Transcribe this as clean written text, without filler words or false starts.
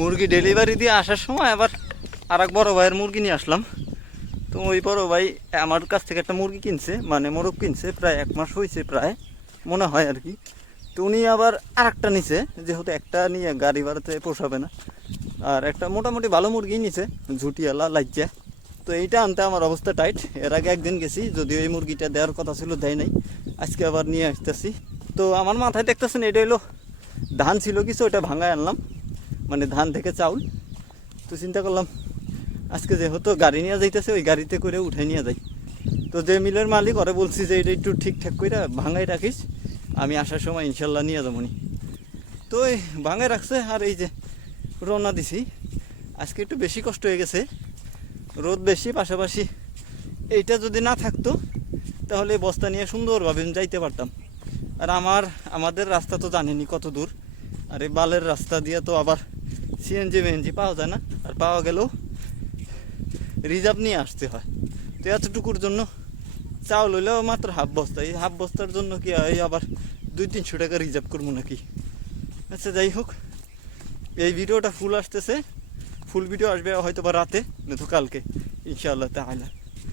মুরগি ডেলিভারি দিয়ে আসার সময় আবার আর এক বড় ভাইয়ের মুরগি নিয়ে আসলাম। তো ওই বড় ভাই আমার কাছ থেকে একটা মুরগি কিনছে, মানে মোরগ কিনছে, প্রায় 1 মাস হয়েছে প্রায় মনে হয় আর কি। তো উনি আবার আর একটা নিছে, যেহেতু একটা নিয়ে গাড়ি ভাড়াতে পোষাবে না, আর একটা মোটামুটি ভালো মুরগি নিছে, ঝুটিয়ালা লাজ্জা। তো এইটা আনতে আমার অবস্থা টাইট। এর আগে একদিন গেছি, যদিও এই মুরগিটা দেওয়ার কথা ছিল, দেয় নাই। আজকে আবার নিয়ে আসতেছি। তো আমার মাথায় দেখতেছেন এটা হলো ধান ছিল কিছু, ওটা ভাঙায় আনলাম, মানে ধান থেকে চাউল। তো চিন্তা করলাম আজকে যেহেতু গাড়ি নিয়ে যাইতেছে, ওই গাড়িতে করে উঠে নিয়ে যাই। তো যে মিলের মালিক ওরা বলছি যে এটা একটু ঠিকঠাক করে ভাঙাই রাখিস, আমি আসার সময় ইনশাল্লাহ নিয়ে যাবো নি। তো এই ভাঙায় রাখছে, আর এই যে রওনা দিছি। আজকে একটু বেশি কষ্ট হয়ে গেছে, রোদ বেশি, পাশাপাশি এইটা যদি না থাকতো তাহলে বস্তা নিয়ে সুন্দরভাবে যাইতে পারতাম। আর আমাদের রাস্তা তো জানেনি কত দূর, আর এই বালের রাস্তা দিয়ে তো আবার সিএনজি মেএনজি পাওয়া যায় না, আর পাওয়া গেলেও রিজার্ভ নিয়ে আসতে হয়। তো এতটুকুর জন্য চাউল হইলেও মাত্র হাফ বস্তা, এই হাফ বস্তার জন্য কি এই আবার 200-300 টাকা রিজার্ভ করবো নাকি? আচ্ছা যাই হোক, এই ভিডিওটা ফুল আসতেছে, ফুল ভিডিও আসবে হয়তো বা রাতে, নয়তো কালকে ইনশাআল্লাহ তাআলা।